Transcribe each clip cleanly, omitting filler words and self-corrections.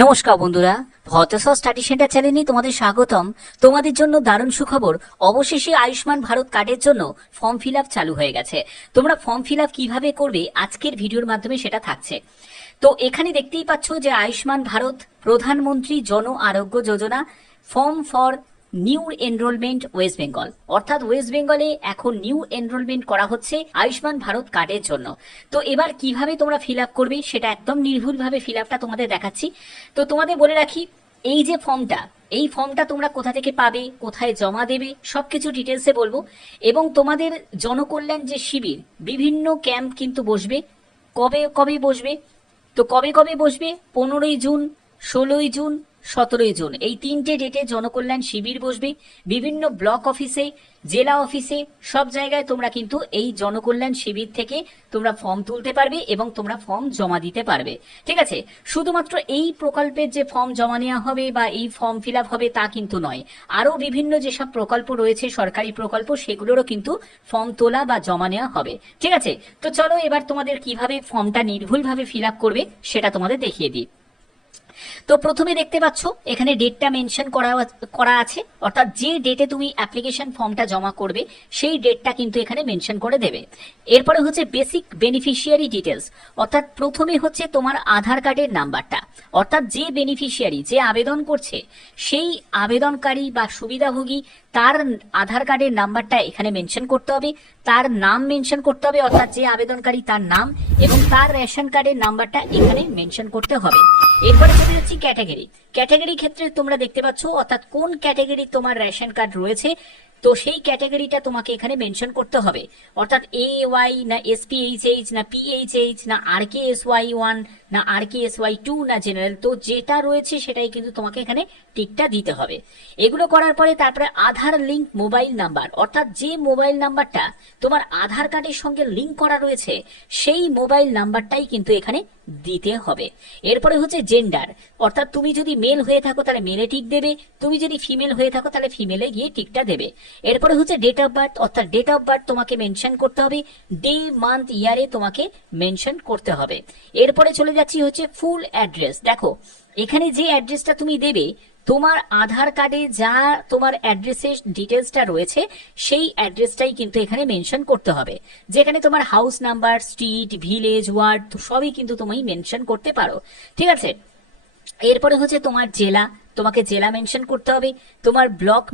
নমস্কার বন্ধুরা, ভতেশ্বর study centre চ্যানেলে তোমাদের স্বাগতম। তোমাদের জন্য দারুণ সুখবর, অবশেষে আয়ুষ্মান ভারত কার্ডের জন্য ফর্ম ফিল আপ চালু হয়ে গেছে। তোমরা ফর্ম ফিল আপ কিভাবে করবে আজকের ভিডিওর মাধ্যমে সেটা থাকছে। তো এখানে দেখতেই পাচ্ছ যে Ayushman Bharat Pradhan Mantri Jan Arogya Yojana form for new enrolment West Bengal, অর্থাৎ ওয়েস্ট বেঙ্গলে এখন নিউ এনরোলমেন্ট করা হচ্ছে আয়ুষ্মান ভারত কার্ডের জন্য। তো এবার কিভাবে তোমরা ফিল আপ করবে সেটা একদম নির্ভুলভাবে ফিল আপটা তোমাদের দেখাচ্ছি। তো তোমাদের বলে রাখি, এই যে এই ফর্মটা তোমরা কোথা থেকে পাবে, কোথায় জমা দেবে, সবকিছু ডিটেলসে বলবো। এবং তোমাদের জনকল্যাণ যে শিবির, বিভিন্ন ক্যাম্প কিন্তু বসবে। কবে কবে বসবে? তো কবে কবে বসবে? 15ই জুন, 16ই জুন, 17ই জুন, এই 3টে ডেটে জনকল্যাণ শিবির বসবে। বিভিন্ন ব্লক অফিসে, জেলা অফিসে, সব জায়গায় তোমরা কিন্তু এই জনকল্যাণ শিবির থেকে তোমরা ফর্ম তুলতে পারবে এবং তোমরা ফর্ম জমা দিতে পারবে। ঠিক আছে, শুধুমাত্র এই প্রকল্পের যে ফর্ম জমা নেওয়া হবে বা এই ফর্ম ফিল আপ হবে তা কিন্তু নয়, আরো বিভিন্ন যেসব প্রকল্প রয়েছে, সরকারি প্রকল্প, সেগুলোরও কিন্তু ফর্ম তোলা বা জমা নেওয়া হবে। ঠিক আছে, তো চলো এবার তোমাদের কিভাবে ফর্মটা নির্ভুলভাবে ফিল আপ করবে সেটা তোমাদের দেখিয়ে দিই। তো প্রথমে দেখতে পাচ্ছ এখানে ডেটটা মেনশন করা আছে, অর্থাৎ যে ডেটে তুমি অ্যাপ্লিকেশন ফর্মটা জমা করবে সেই ডেটটা কিন্তু এখানে মেনশন করে দেবে। এরপরে হচ্ছে বেসিক বেনিফিশিয়ারি ডিটেলস, অর্থাৎ প্রথমে হচ্ছে তোমার আধার কার্ডের নাম্বারটা, অর্থাৎ যে বেনিফিশিয়ারি, যে আবেদন করছে সেই আবেদনকারী বা সুবিধাভোগী, তার আধার কার্ডের নাম্বারটা এখানে মেনশন করতে হবে, তার নাম মেনশন করতে হবে, অর্থাৎ যে আবেদনকারী তার নাম, এবং তার রেশন কার্ডের নাম্বারটা এখানে মেনশন করতে হবে। এরপরে চলে যাচ্ছি ক্যাটাগরি ক্ষেত্রে তোমরা দেখতে পাচ্ছ, অর্থাৎ কোন ক্যাটাগরি তোমার রেশন কার্ড রয়েছে, তো সেই ক্যাটাগরিটা তোমাকে এখানে মেনশন করতে হবে, অর্থাৎ AY না SPHH না PHH না RKSY1 না RKSY2 না জেনারেল, তো যেটা রয়েছে সেটাই কিন্তু তোমাকে এখানে টিকটা দিতে হবে। এগুলো করার পরে তারপরে আধার লিঙ্ক মোবাইল নাম্বার, অর্থাৎ যে মোবাইল নাম্বারটা তোমার আধার কার্ডের সঙ্গে লিঙ্ক করা রয়েছে সেই মোবাইল নাম্বারটাই কিন্তু এখানে দিতে হবে। এরপরে হচ্ছে জেন্ডার, অর্থাৎ তুমি যদি মেল হয়ে থাকো তাহলে মেলে টিক দেবে, তুমি যদি ফিমেল হয়ে থাকো তাহলে ফিমেলে গিয়ে টিকটা দেবে। এরপরে হচ্ছে ডেট অফ বার্থ, অর্থাৎ ডেট অফ বার্থ তোমাকে মেনশন করতে হবে, ডে মান্থ ইয়ারে তোমাকে মেনশন করতে হবে। এরপরে চলে যাচ্ছি হচ্ছে ফুল অ্যাড্রেস। দেখো এখানে যে অ্যাড্রেসটা তুমি দেবে, তোমার আধার কার্ডে যা তোমার অ্যাড্রেসের ডিটেলসটা রয়েছে সেই অ্যাড্রেসটাই কিন্তু এখানে মেনশন করতে হবে, যেখানে তোমার house number, street, village, ward সবই কিন্তু তুমি মেনশন করতে পারো। ঠিক আছে, এরপরে হচ্ছে তোমার জেলা, তোমাকে জেলা মেনশন করতে হবে, তোমার ব্লক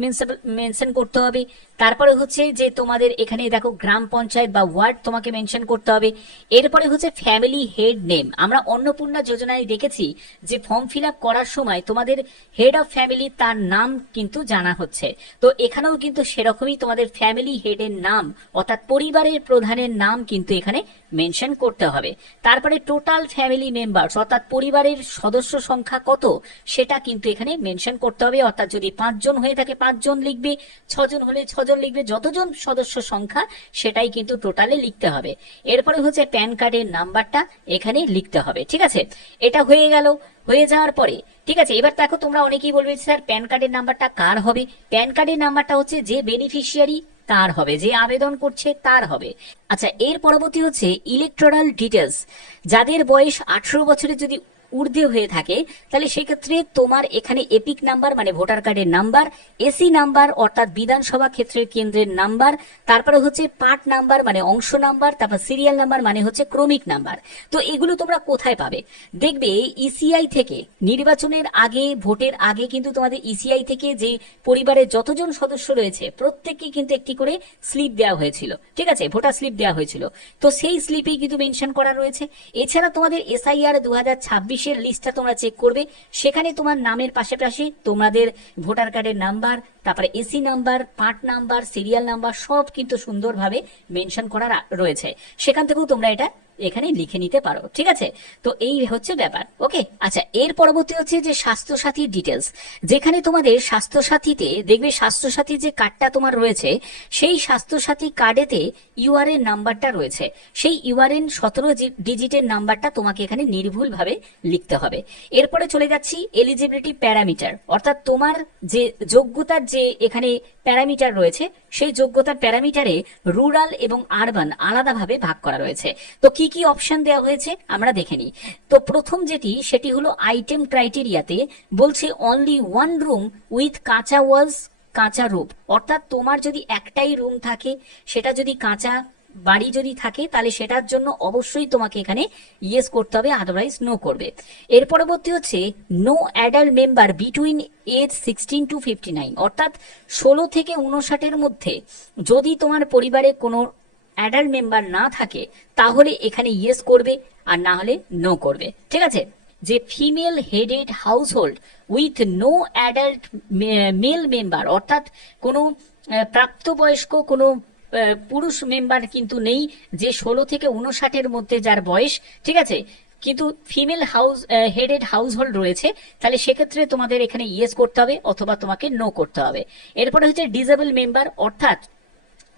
মেনশন করতে হবে। তারপরে হচ্ছে যে তোমাদের এখানে দেখো গ্রাম পঞ্চায়েত বা ওয়ার্ড তোমাকে মেনশন করতে হবে। এরপরে হচ্ছে ফ্যামিলি হেড নেম। আমরা অন্নপূর্ণা যোজনায় দেখেছি যে ফর্ম ফিল আপ করার সময় তোমাদের হেড অফ ফ্যামিলি, তার নাম কিন্তু জানা হচ্ছে, তো এখানেও কিন্তু সেরকমই তোমাদের ফ্যামিলি হেডের নাম, অর্থাৎ পরিবারের প্রধানের নাম কিন্তু এখানে মেনশন করতে হবে। তারপরে টোটাল ফ্যামিলি মেম্বার্স, অর্থাৎ পরিবারের সদস্য সংখ্যা কত সেটা কিন্তু এখানে মেনশন করতে হবে, অর্থাৎ যদি 5 জন হয়ে থাকে 5 জন লিখবে, 6 জন হলে 6 জন লিখবে, যতজন সদস্য সংখ্যা সেটাই কিন্তু টোটালে লিখতে হবে। এরপরে হচ্ছে প্যান কার্ডের নাম্বারটা এখানে লিখতে হবে। ঠিক আছে, এটা হয়ে গেল। হয়ে যাওয়ার পরে ঠিক আছে, এবার দেখো তোমরা অনেকেই বলবে স্যার প্যান কার্ডের নাম্বারটা কার হবে? প্যান কার্ডের নাম্বারটা হচ্ছে যে বেনিফিশিয়ারি তার হবে, যে আবেদন করছে তার হবে। আচ্ছা, এর পরবর্তী হচ্ছে ইলেকটোরাল ডিটেলস। যাদের বয়স 18 বছরের যদি ঊর্ধ্বে হয়ে থাকে তাহলে সেক্ষেত্রে তোমার এখানে এপিক নাম্বার মানে ভোটার কার্ডের নাম্বার, এসি নাম্বার অর্থাৎ বিধানসভা ক্ষেত্রের কেন্দ্রের নাম্বার, তারপরে হচ্ছে পার্ট নাম্বার মানে অংশ নাম্বার, তারপর সিরিয়াল নাম্বার মানে হচ্ছে ক্রমিক নাম্বার। তো এগুলো তোমরা কোথায় পাবে? দেখবে ইসিআই থেকে নির্বাচনের আগে, ভোটের আগে কিন্তু তোমাদের ইসিআই থেকে যে পরিবারের যতজন সদস্য রয়েছে প্রত্যেককে কিন্তু একটি করে স্লিপ দেওয়া হয়েছিল। ঠিক আছে, ভোটার স্লিপ দেওয়া হয়েছিল, তো সেই স্লিপেই কিন্তু মেনশন করা রয়েছে। এছাড়া তোমাদের SIR 2026 লিস্টটা তোমরা চেক করবে, সেখানে তোমার নামের পাশাপাশি তোমাদের ভোটার কার্ডের নাম্বার, তারপরে AC number, part number, serial number সব কিন্তু সুন্দরভাবে মেনশন করা রয়েছে, সেখান থেকেও তোমরা এটা এখানে লিখে নিতে পারো। ঠিক আছে, তো এই হচ্ছে ব্যাপার। ওকে, আচ্ছা, এর পরবর্তী হচ্ছে যে স্বাস্থ্যসাথীর ডিটেলস, যেখানে তোমাদের স্বাস্থ্যসাথীতে দেখবে স্বাস্থ্যসাথী যে কার্ডটা তোমার রয়েছে সেই স্বাস্থ্যসাথী কার্ডেতে ইউআরএন নাম্বারটা রয়েছে, সেই ইউআরএন 17 ডিজিটের নাম্বারটা তোমাকে এখানে নির্ভুলভাবে লিখতে হবে। এরপরে চলে যাচ্ছি এলিজিবিলিটি প্যারামিটার, অর্থাৎ তোমার যে যোগ্যতার যে এখানে প্যারামিটার রয়েছে, সেই যোগ্যতার প্যারামিটারে রুরাল এবং আরবান আলাদাভাবে ভাগ করা রয়েছে। তো কি কি অপশন দেওয়া হয়েছে আমরা দেখে নিই। তো প্রথম সেটি হলো আইটেম ক্রাইটেরিয়াতে বলছে অনলি ওয়ান রুম উইথ কাঁচা ওয়ালস, কাঁচা রুফ, অর্থাৎ তোমার যদি একটাই রুম থাকে, সেটা যদি কাঁচা বাড়ি যদি থাকে, তাহলে সেটার জন্য অবশ্যই তোমাকে এখানে ইয়েস করতে হবে, আদারওয়াইজ নো করবে। এর পরবর্তী হচ্ছে no adult member between age 16 to 59, অর্থাৎ 16 থেকে 59-এর মধ্যে যদি তোমার পরিবারে কোনো অ্যাডাল্ট মেম্বার না থাকে তাহলে এখানে ইয়েস করবে, আর না হলে নো করবে। ঠিক আছে, যে female headed household with no adult male member, অর্থাৎ কোনো প্রাপ্তবয়স্ক কোনো পুরুষ মেম্বার কিন্তু নেই, যে 16 থেকে 59-এর মধ্যে যার বয়স, ঠিক আছে, কিন্তু ফিমেল হেডেড হাউসহোল্ড রয়েছে, তাহলে সেক্ষেত্রে তোমাদের এখানে ইয়েস করতে হবে অথবা তোমাকে নো করতে হবে। এরপরে হচ্ছে ডিসেবল মেম্বার, অর্থাৎ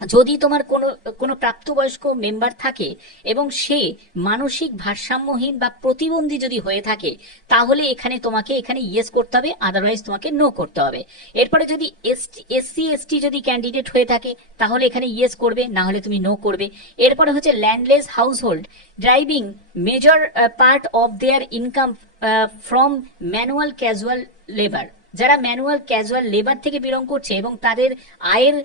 যদি তোমার কোনো কোনো প্রাপ্তবয়স্ক মেম্বার থাকে এবং সে মানসিক ভারসাম্যহীন বা প্রতিবন্ধী যদি হয়ে থাকে, তাহলে তোমাকে এখানে ইয়েস করতে হবে, আদারওয়াইজ তোমাকে নো করতে হবে। এরপরে যদি SC ST যদি ক্যান্ডিডেট হয়ে থাকে তাহলে এখানে ইয়েস করবে, না হলে তুমি নো করবে। এরপরে হচ্ছে landless household driving major part of their income from manual casual labour, যারা ম্যানুয়াল ক্যাজুয়াল লেবার থেকে বিলং করছে এবং তাদের আয়ের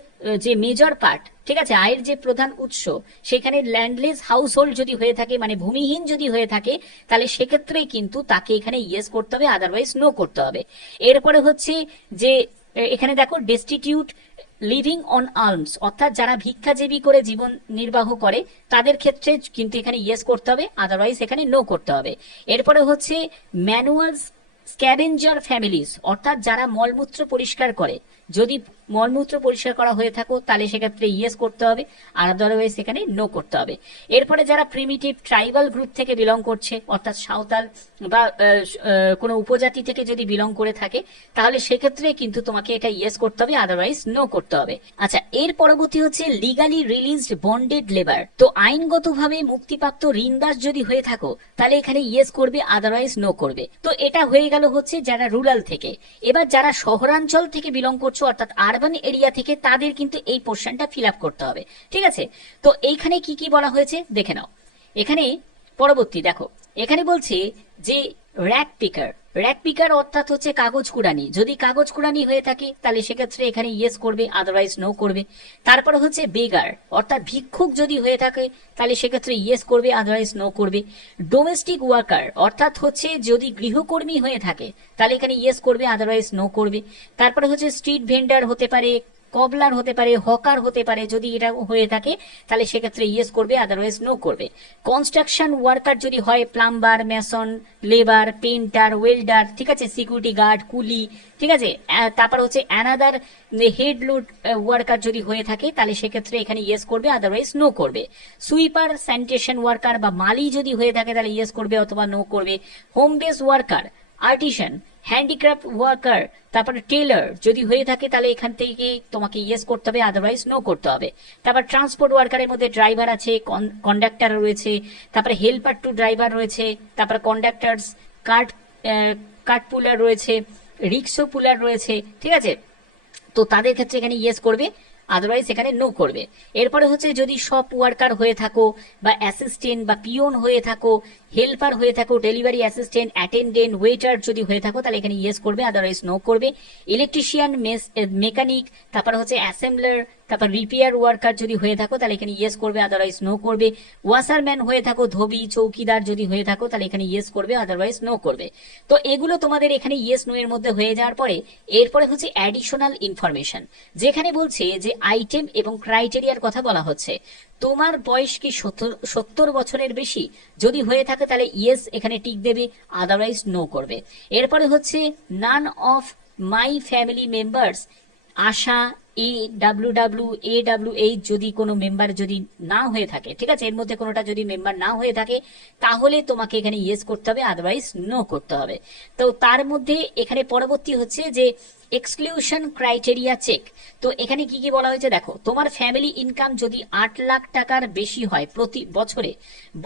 যে মেজর পার্ট, ঠিক আছে, আয়ের যে প্রধান উৎস সেখানে ল্যান্ডলেস হাউসহোল্ড যদি হয়ে থাকে, মানে ভূমিহীন যদি হয়ে থাকে, তাহলে সেক্ষেত্রে কিন্তু তাকে এখানে ইয়েস করতে হবে, আদারওয়াইজ নো করতে হবে। এরপরে হচ্ছে যে এখানে দেখো ডেস্টিটিউট লিভিং অন আর্মস, অর্থাৎ যারা ভিক্ষাজীবী করে জীবন নির্বাহ করে তাদের ক্ষেত্রে কিন্তু এখানে ইয়েস করতে হবে, আদারওয়াইজ এখানে নো করতে হবে। এরপরে হচ্ছে ম্যানুয়াল স্ক্যাভেঞ্জার ফ্যামিলিজ, অর্থাৎ যারা মলমূত্র পরিষ্কার করে, যদি মলমূত্র পরিষ্কার করা হয়ে থাকো তাহলে সেক্ষেত্রে ইয়েস করতে হবে, আর আদারওয়াইজ এখানে নো করতে হবে। এরপরে যারা প্রিমিটিভ ট্রাইবাল গ্রুপ থেকে বিলং করছে, অর্থাৎ সাঁওতাল বা কোনো উপজাতি থেকে যদি বিলং করে থাকে, তাহলে সেক্ষেত্রে কিন্তু তোমাকে এটা ইয়েস করতে হবে, আদারওয়াইজ নো করতে হবে। আচ্ছা, এর পরবর্তী হচ্ছে লিগালি রিলিজড বন্ডেড লেবার, তো আইনগতভাবে মুক্তিপ্রাপ্ত ঋণদাস যদি হয়ে থাকো তাহলে এখানে ইয়েস করবে, আদারওয়াইজ নো করবে। তো এটা হয়ে গেল হচ্ছে যারা রুরাল থেকে। এবার যারা শহরাঞ্চল থেকে বিলং করছো, অর্থাৎ আরবান এরিয়া থেকে, তাদের কিন্তু এই পোর্শনটা ফিল আপ করতে হবে। ঠিক আছে, তো এইখানে কি কি বলা হয়েছে দেখে নাও। এখানে পরবর্তী দেখো, এখানে বলছে যে র্যাক পিকার অর্থাৎ হচ্ছে কাগজ কুড়ানি, যদি কাগজ কুড়ানি হয়ে থাকে তাহলে সেক্ষেত্রে এখানে ইয়েস করবে, আদারওয়াইজ নো করবে। তারপরে হচ্ছে বেগার, অর্থাৎ ভিক্ষুক যদি হয়ে থাকে তাহলে সেক্ষেত্রে ইয়েস করবে, আদারওয়াইজ নো করবে। ডোমেস্টিক ওয়ার্কার, অর্থাৎ হচ্ছে যদি গৃহকর্মী হয়ে থাকে তাহলে এখানে ইয়েস করবে, আদারওয়াইজ নো করবে। তারপরে হচ্ছে স্ট্রিট ভেন্ডার হতে পারে, কবলার হতে পারে, হকার হতে পারে, যদি এটা হয়ে থাকে তাহলে সেক্ষেত্রে ইয়েস করবে, আদারওয়াইজ নো করবে। কনস্ট্রাকশন ওয়ার্কার যদি হয়, plumber, Mason, labour, painter, welder, ঠিক আছে, সিকিউরিটি গার্ড, কুলি, ঠিক আছে। তারপর হচ্ছে অ্যানাদার হেড লোড ওয়ার্কার যদি হয়ে থাকে তাহলে সেক্ষেত্রে এখানে ইয়েস করবে, আদারওয়াইজ নো করবে। সুইপার, স্যানিটেশন ওয়ার্কার বা মালি যদি হয়ে থাকে তাহলে ইয়েস করবে অথবা নো করবে। Home base worker, artisan, handicraft worker, তারপরে টেলার যদি হয়ে থাকে তাহলে এখান থেকে তোমাকে ইয়েস করতে হবে, আদারওয়াইজ নো করতে হবে। তারপর ট্রান্সপোর্ট ওয়ার্কারের মধ্যে ড্রাইভার আছে, কন্ডাক্টর রয়েছে, তারপরে হেল্পার টু ড্রাইভার রয়েছে, তারপরে কন্ডাক্টার্স, কার্ট পুলার রয়েছে, রিক্সো পুলার রয়েছে, ঠিক আছে। তো তাদের ক্ষেত্রে এখানে ইয়েস করবে, আদারওয়াইজ এখানে নো করবে। এরপরে হচ্ছে যদি শপ ওয়ার্কার হয়ে থাকো বা অ্যাসিস্ট্যান্ট বা পিওন হয়ে থাকো, হেল্পার হয়ে থাকো, ডেলিভারি অ্যাসিস্ট্যান্ট, অ্যাটেন্ডেন্ট, ওয়েটার যদি হয়ে থাকো তাহলে এখানে ইয়েস করবে, আদারওয়াইজ নো করবে। ইলেকট্রিশিয়ান, মেকানিক, তারপর হচ্ছে অ্যাসেম্বলার, তারপর রিপেয়ার ওয়ার্কার যদি হয়ে থাকো তাহলে এখানে ইয়েস করবে, আদারওয়াইজ নো করবে। ওয়াশারম্যান হয়ে থাকো, ধোবি, চৌকিদার যদি হয়ে থাকো তাহলে এখানে ইয়েস করবে, আদারওয়াইজ নো করবে। তো এগুলো তোমাদের এখানে ইয়েস নো এর মধ্যে হয়ে যাওয়ার পরে এরপরে হচ্ছে অ্যাডিশনাল ইনফরমেশন, যেখানে বলছে যে আইটেম এবং ক্রাইটেরিয়ার কথা বলা হচ্ছে। তোমার বয়স কি 70 বছরের বেশি যদি হয়ে থাকে তাহলে ইয়েস এখানে টিক দেবে, আদারওয়াইজ নো করবে। এরপরে হচ্ছে none of my family members Asha AWW যদি কোনো মেম্বার যদি না হয়ে থাকে, ঠিক আছে, এর মধ্যে কোনোটা যদি মেম্বার না হয়ে থাকে তাহলে তোমাকে এখানে ইয়েস করতে হবে, আদারওয়াইজ নো করতে হবে। তো তার মধ্যে এখানে পরবর্তী হচ্ছে যে এক্সক্লুশন ক্রাইটেরিয়া চেক। তো এখানে কি কি বলা হয়েছে দেখো, তোমার ফ্যামিলি ইনকাম যদি 8 লাখ টাকার বেশি হয় প্রতি বছরে,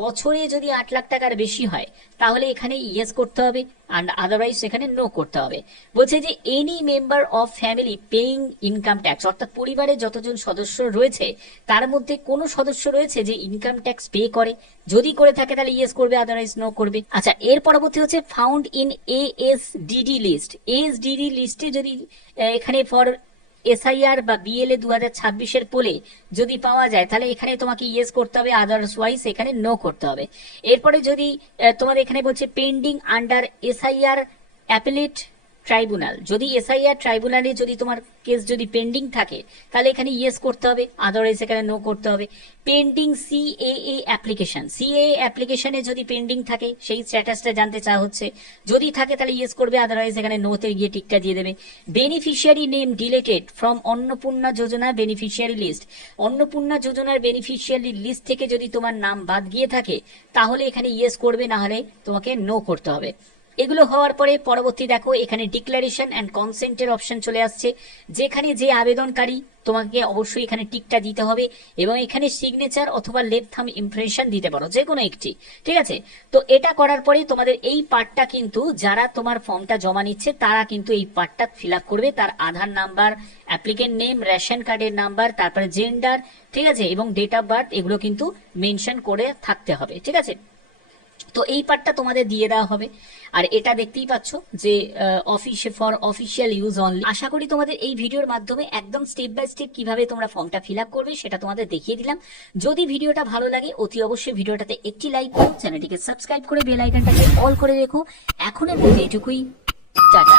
বছরে যদি 8 লাখ টাকার বেশি হয় তাহলে এখানে ইয়েস করতে হবে, অ্যান্ড আদারওয়াইজ এখানে নো করতে হবে। বলছে যে any member of family paying income tax, অর্থাৎ পরিবারে যতজন সদস্য রয়েছে তার মধ্যে কোনো সদস্য রয়েছে যে ইনকাম ট্যাক্স পে করে, যদি করে থাকে তাহলে ইয়েস করবে, আদারওয়াইজ নো করবে। আচ্ছা, এর পরবর্তী হচ্ছে ফাউন্ড ইন এএসডিডি লিস্ট। এএসডিডি লিস্টে যদি এখানে ফর এসআইআর বা বিএলএ 2026-এর পোলে যদি পাওয়া যায় তাহলে এখানে তোমাকে ইয়েস করতে হবে, আদারওয়াইজ এখানে নো করতে হবে। এরপরে যদি তোমাদের এখানে বলছে pending under SIR appellate tribunal, যদি এসআইআর ট্রাইব্যুনালে যদি তোমার কেস যদি পেন্ডিং থাকে তাহলে এখানে ইয়েস করতে হবে, আদারওয়াইজ এখানে নো করতে হবে। পেন্ডিং সিএএ অ্যাপ্লিকেশন, সিএএ অ্যাপ্লিকেশনে যদি পেন্ডিং থাকে সেই স্ট্যাটাসটা জানতে চাওয়া হচ্ছে, যদি থাকে তাহলে ইয়েস করবে, আদারওয়াইজ এখানে নোতে গিয়ে টিকটা দিয়ে দেবে। Beneficiary name deleted from Annapurna Yojana beneficiary list, Annapurna যোজনার বেনিফিশিয়ারি লিস্ট থেকে যদি তোমার নাম বাদ গিয়ে থাকে তাহলে এখানে ইয়েস করবে, না হলে তোমাকে নো করতে হবে। এগুলো হওয়ার পরে পরবর্তী দেখো এখানে ডিক্লারেশন অ্যান্ড কনসেন্টের অপশন চলে আসছে, যেখানে যে আবেদনকারী তোমাকে অবশ্যই এখানে টিকটা দিতে হবে এবং এখানে সিগনেচার অথবা লেফট থাম্ব ইমপ্রেশন দিতে পারো, যে কোনো একটি, ঠিক আছে। তো এটা করার পরে তোমাদের এই পার্টটা কিন্তু যারা তোমার ফর্মটা জমা নিচ্ছে তারা কিন্তু এই পার্টটা ফিল আপ করবে, তার আধার নাম্বার, অ্যাপ্লিকেন্ট নেম, রেশন কার্ডের নাম্বার, তারপরে জেন্ডার, ঠিক আছে, এবং ডেট অফ বার্থ, এগুলো কিন্তু মেনশন করে থাকতে হবে, ঠিক আছে। তো এই পার্টটা তোমাদের দিয়ে দেওয়া হবে। আর এটা দেখতেই পাচ্ছ যে ফর অফিসিয়াল ইউজ অনলি। আশা করি তোমাদের এই ভিডিওর মাধ্যমে একদম স্টেপ বাই স্টেপ কিভাবে তোমরা ফর্মটা ফিল আপ করবে সেটা তোমাদের দেখিয়ে দিলাম। যদি ভিডিওটা ভালো লাগে অতি অবশ্যই ভিডিওটাতে একটি লাইক করো, চ্যানেলটিকে সাবস্ক্রাইব করে বেল আইকনটাকে অল করে রেখো। এখনের মধ্যে এটুকুই, টাটা।